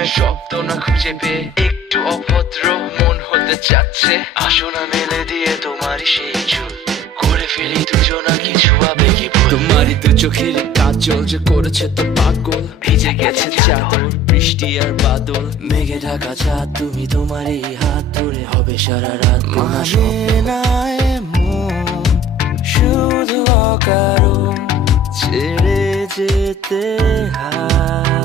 প্রেমের শব্দ না খুঁজে পেয়ে একটু অভদ্র মন হতে চাচ্ছে। আসো না মেলে দিয়ে তোমারই সেই চুল, করে ফেলি দুজনা কিছু আবেগী ভুল। তোমারই দু চোখের কাজল যে করেছে তো পাগল, ভিজে গেছে চাদর বৃষ্টি আর বাদল। মেঘে ঢাকা চাঁদ তুমি তোমারই হাত ধরে হবে সারা রাত। মানে না এমন শুধু অকারণ ছেড়ে যেতে হয়।